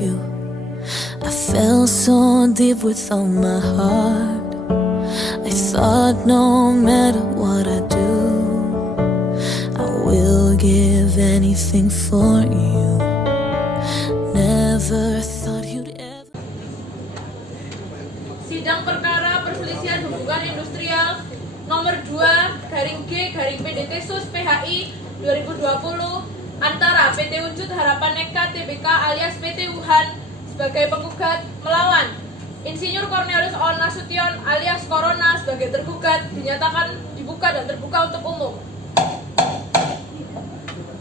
you. I fell so deep with all my heart. I thought no matter what I do, I will give anything for you. Never thought you'd ever. Sidang perkara perselisihan hubungan industrial nomor 2/G/PDT Sus PHI 2020 antara PT Wujud Harapan Eka Tbk alias PT Wuhan sebagai penggugat melawan Insinyur Cornelius O. Nasution alias Corona sebagai tergugat dinyatakan dibuka dan terbuka untuk umum.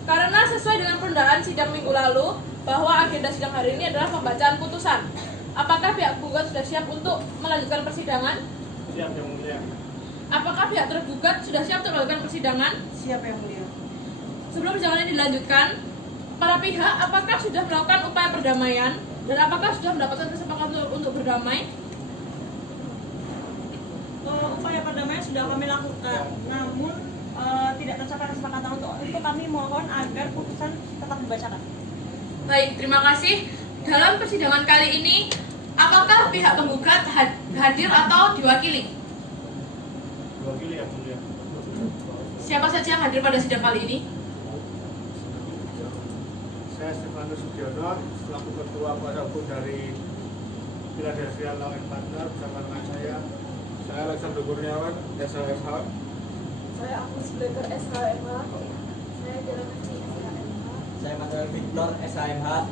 Karena sesuai dengan penundaan sidang minggu lalu bahwa agenda sidang hari ini adalah pembacaan putusan, apakah pihak penggugat sudah siap untuk melanjutkan persidangan? Siap, Yang Mulia. Apakah pihak tergugat sudah siap untuk melakukan persidangan? Siap, Yang Mulia. Sebelum persidangan ini dilanjutkan, para pihak apakah sudah melakukan upaya perdamaian dan apakah sudah mendapatkan kesepakatan untuk berdamai? Upaya perdamaian sudah kami lakukan, namun tidak tercapai kesepakatan untuk kami mohon agar putusan tetap dibacakan. Baik, terima kasih. Dalam persidangan kali ini, apakah pihak penggugat hadir atau diwakili? Diwakili, Yang Mulia. Siapa saja yang hadir pada sidang kali ini? Saya Stefanus Sugiono, selaku Ketua Kuasa Hukum dari Philadelphia Law and Partner bersama dengan saya Alexander Kurniawan, SHMH. Saya Agus Bleker SHMH. Saya Jalan Haji SHMH. Saya Manuel Victor SHMH.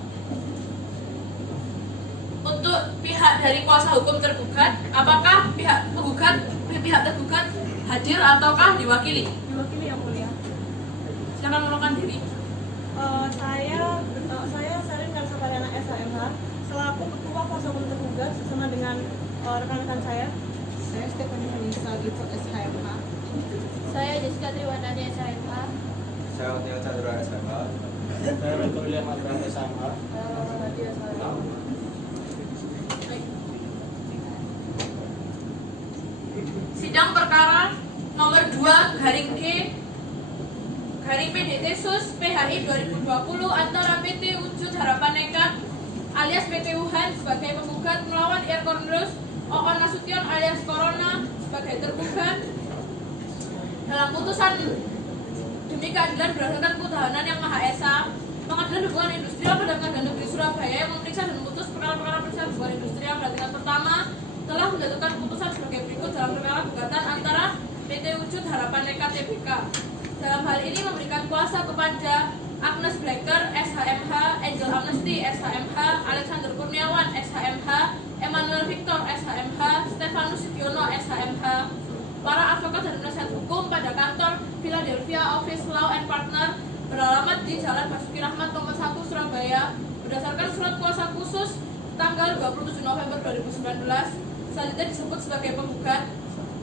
Untuk pihak dari kuasa hukum tergugat, apakah pihak tergugat hadir ataukah diwakili? Diwakili, Yang Mulia. Silakan melakukan diri. Saya Sarin Karsapariana SHMH selaku Ketua Kuasa Hukum tergugat bersama dengan rekan-rekan saya. Saya Stephanie Hanisa Gifford SHMH. Saya Jessica Triwandani SHMH. Saya Otniel Chandra SHMH. Saya Bentur William Adran SHMH. Nadia Sarah. Sidang perkara nomor 2/G/PDT Sus PHI 2020 antara PT Wujud Harapan Eka alias PT Wuhan sebagai penggugat melawan Ir Cornelius O. Nasution alias Corona sebagai tergugat. Dalam putusan demi keadilan berdasarkan ketuhanan yang Maha Esa, Pengadilan Hubungan Industrial pada Pengadilan Negeri Surabaya yang memeriksa dan memutus perkara-perkara perselisihan hubungan industrial pada tingkat pertama telah menjatuhkan putusan sebagai berikut dalam perkara gugatan antara PT Wujud Harapan Eka Tbk. Dalam hal ini memberikan kuasa kepada Agnes Bleker SHMH, Angel Amnesty SHMH, Alexander Kurniawan SHMH, Emmanuel Victor SHMH, Stefanus Sugiono SHMH, para advokat dan penasihat hukum pada kantor Philadelphia Office Law and Partner beralamat di Jalan Basuki Rahmat nomor 1 Surabaya berdasarkan surat kuasa khusus tanggal 27 November 2019 selanjutnya disebut sebagai penggugat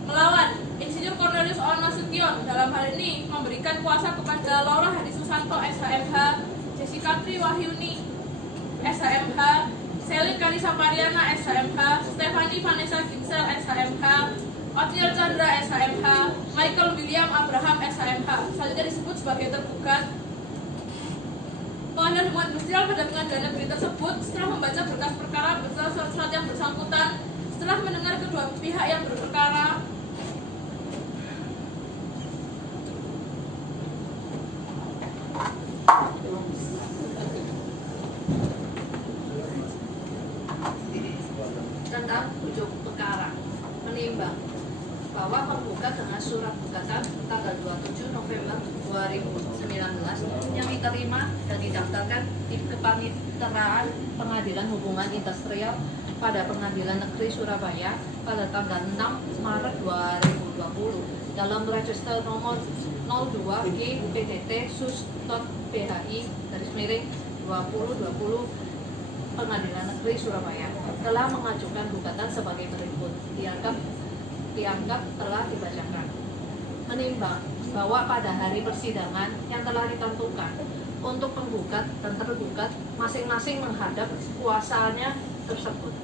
melawan Insinyur Cornelius O. Nasution. Dalam hal ini memberikan kuasa kepada Laura Hadi Susanto SHMH, Jessica Triwahyuni SHMH, Selin Karisa Pariana SHMH, Stephanie Vanessa Ginsel SHMH, Otniel Chandra SHMH, Michael William Abraham SHMH. Selanjutnya disebut sebagai tergugat. Pengadilan Hubungan Industrial pada Pengadilan Negeri tersebut setelah membaca berkas perkara beserta surat-surat yang bersangkutan, setelah mendengar kedua pihak yang berperkara, tentang ujung perkara menimbang bahwa penggugat dengan surat gugatan tanggal 27 November 2019 yang diterima dan didaftarkan di Kepaniteraan Pengadilan Hubungan Industrial pada Pengadilan Negeri Surabaya pada tanggal 6 Maret 2020 dalam register nomor 02G/PDT Sus PHI _2020 Pengadilan Negeri Surabaya telah mengajukan gugatan sebagai berikut. Dianggap telah dibacakan. Menimbang bahwa pada hari persidangan yang telah ditentukan untuk penggugat dan tergugat masing-masing menghadap kuasanya tersebut.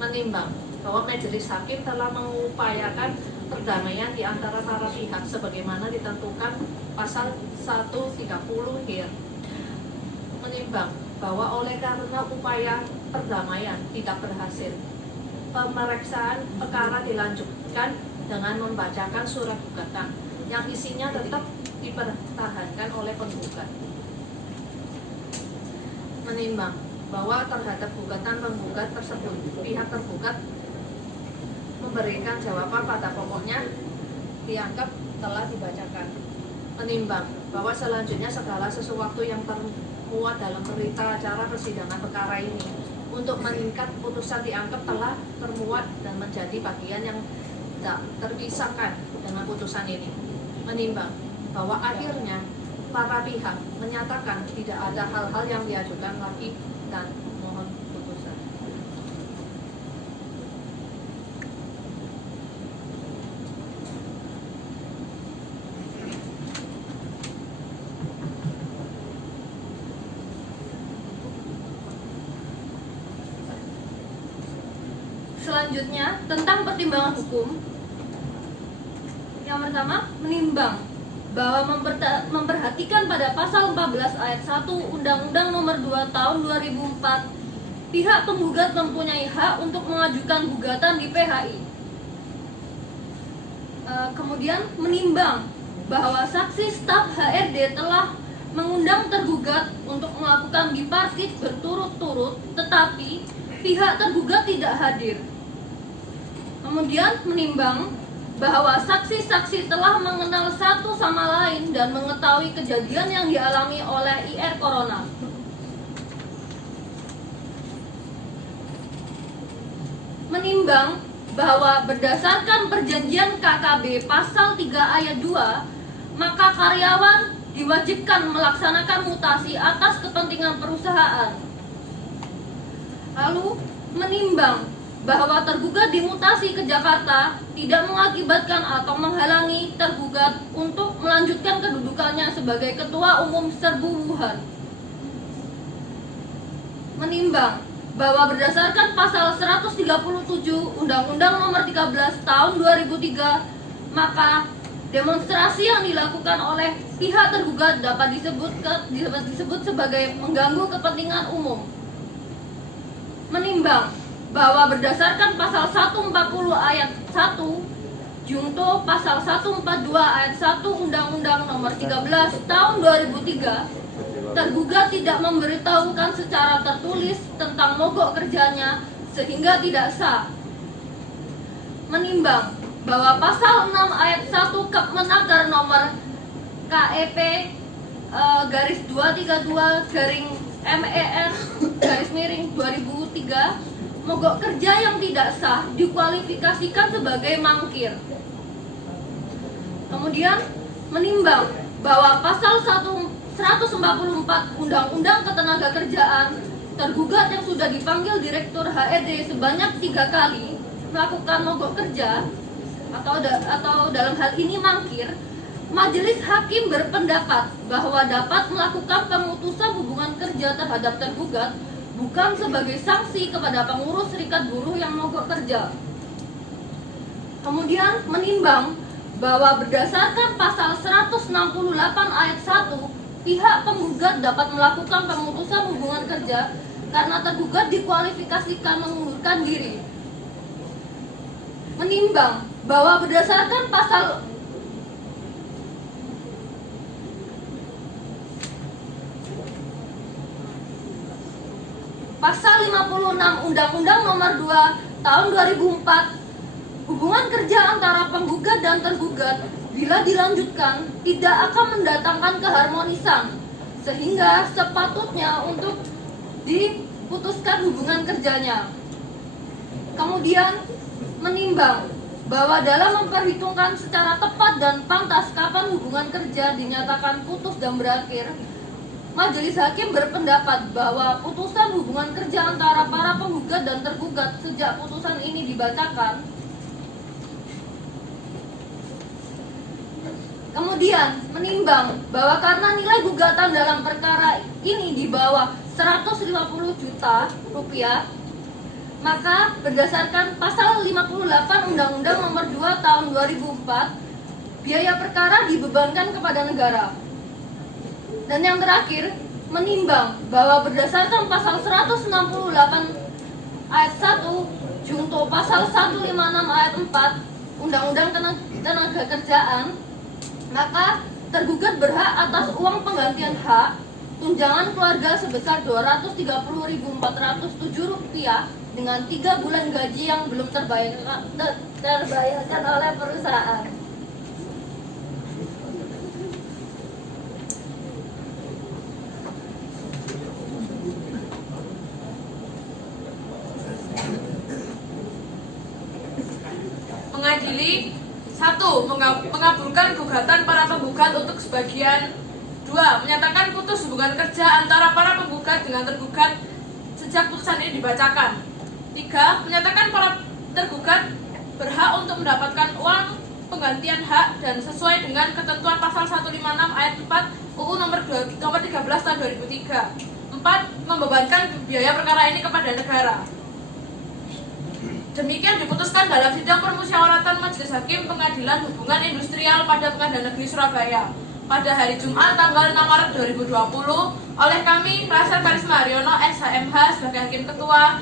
Menimbang bahwa majelis hakim telah mengupayakan perdamaian di antara para pihak sebagaimana ditentukan pasal 130 HIR. Menimbang bahwa oleh karena upaya perdamaian tidak berhasil. Pemeriksaan perkara dilanjutkan dengan membacakan surat gugatan yang isinya tetap dipertahankan oleh penggugat. Menimbang bahwa terhadap gugatan penggugat tersebut pihak tergugat memberikan jawaban pada pokoknya dianggap telah dibacakan. Menimbang bahwa selanjutnya segala sesuatu yang termuat dalam berita acara persidangan perkara ini untuk meningkat putusan dianggap telah termuat dan menjadi bagian yang tidak terpisahkan dengan putusan ini. Menimbang bahwa akhirnya para pihak menyatakan tidak ada hal-hal yang diajukan lagi dan mohon putusan. Selanjutnya, tentang pertimbangan hukum. Yang pertama, menimbang bahwa memperhatikan pada pasal 14 ayat 1 Undang-Undang Nomor 2 Tahun 2004, pihak penggugat mempunyai hak untuk mengajukan gugatan di PHI. Kemudian menimbang bahwa saksi staf HRD telah mengundang tergugat untuk melakukan bipartit berturut-turut, tetapi pihak tergugat tidak hadir. Kemudian menimbang bahwa saksi-saksi telah mengenal satu sama lain dan mengetahui kejadian yang dialami oleh IR Corona. Menimbang bahwa berdasarkan perjanjian KKB pasal 3 ayat 2, maka karyawan diwajibkan melaksanakan mutasi atas kepentingan perusahaan. Lalu menimbang bahwa tergugat dimutasi ke Jakarta tidak mengakibatkan atau menghalangi tergugat untuk melanjutkan kedudukannya sebagai Ketua Umum Serbu Wuhan. Menimbang bahwa berdasarkan pasal 137 Undang-Undang Nomor 13 Tahun 2003, maka demonstrasi yang dilakukan oleh pihak tergugat dapat disebut sebagai mengganggu kepentingan umum. Menimbang bahwa berdasarkan pasal 140 ayat 1 Junto pasal 142 ayat 1 Undang-Undang Nomor 13 Tahun 2003, tergugat tidak memberitahukan secara tertulis tentang mogok kerjanya sehingga tidak sah. Menimbang bahwa pasal 6 ayat 1 Kepmenaker nomor KEP garis 232 garing MEN garis miring 2003, mogok kerja yang tidak sah dikualifikasikan sebagai mangkir. Kemudian menimbang bahwa pasal 144 Undang-Undang Ketenagakerjaan, tergugat yang sudah dipanggil Direktur HRD sebanyak 3 kali melakukan mogok kerja atau dalam hal ini mangkir, majelis hakim berpendapat bahwa dapat melakukan pemutusan hubungan kerja terhadap tergugat bukan sebagai sanksi kepada pengurus serikat buruh yang mogok kerja. Kemudian menimbang bahwa berdasarkan pasal 168 ayat 1, pihak penggugat dapat melakukan pemutusan hubungan kerja karena tergugat dikualifikasikan mengundurkan diri. Menimbang bahwa berdasarkan pasal Pasal 56 Undang-Undang Nomor 2 Tahun 2004, hubungan kerja antara penggugat dan tergugat bila dilanjutkan tidak akan mendatangkan keharmonisan, sehingga sepatutnya untuk diputuskan hubungan kerjanya. Kemudian menimbang bahwa dalam memperhitungkan secara tepat dan pantas kapan hubungan kerja dinyatakan putus dan berakhir, majelis hakim berpendapat bahwa putusan hubungan kerja antara para penggugat dan tergugat sejak putusan ini dibacakan. Kemudian menimbang bahwa karena nilai gugatan dalam perkara ini di bawah 150 juta rupiah, maka berdasarkan pasal 58 Undang-Undang Nomor 2 Tahun 2004, biaya perkara dibebankan kepada negara. Dan yang terakhir, menimbang bahwa berdasarkan pasal 168 ayat 1 junto pasal 156 ayat 4 Undang-Undang Tenaga Kerjaan, maka tergugat berhak atas uang penggantian hak tunjangan keluarga sebesar Rp230.407 dengan 3 bulan gaji yang belum terbayarkan oleh perusahaan. Mengadili 1. Mengabulkan gugatan para penggugat untuk sebagian. 2. Menyatakan putus hubungan kerja antara para penggugat dengan tergugat sejak putusan ini dibacakan. 3. Menyatakan para tergugat berhak untuk mendapatkan uang penggantian hak dan sesuai dengan ketentuan pasal 156 ayat 4 UU nomor 13 tahun 2003. 4. Membebankan biaya perkara ini kepada negara. Demikian diputuskan dalam sidang permusyawaratan Majelis Hakim Pengadilan Hubungan Industrial pada Pengadilan Negeri Surabaya pada hari Jumat tanggal 6 Maret 2020 oleh kami, Rachel Karisma Haryono, SHMH sebagai Hakim Ketua,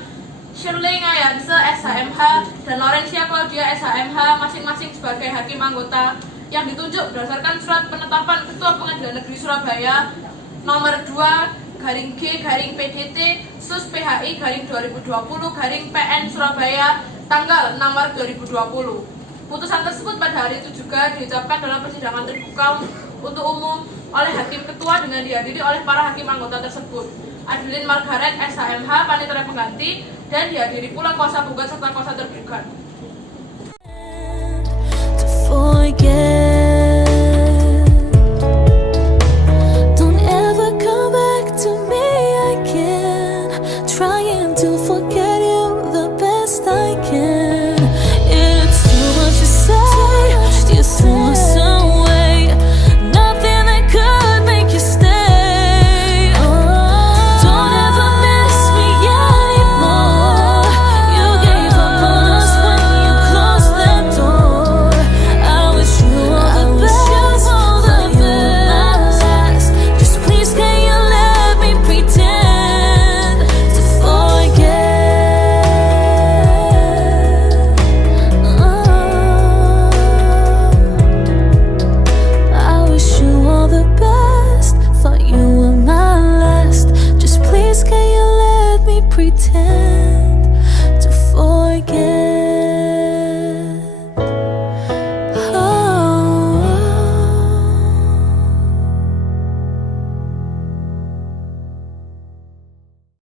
Shirley Ngayanse, SHMH, dan Laurencia Claudia, SHMH, masing-masing sebagai Hakim Anggota yang ditunjuk berdasarkan surat penetapan Ketua Pengadilan Negeri Surabaya nomor 2/G/PDT Sus PHI 2020/PN Surabaya tanggal 6 Maret 2020. Putusan tersebut pada hari itu juga diucapkan dalam persidangan terbuka untuk umum oleh Hakim Ketua dengan dihadiri oleh para hakim anggota tersebut, Adeline Margaret, SHMH, Panitera Pengganti, dan dihadiri pula kuasa gugat serta kuasa tergugat.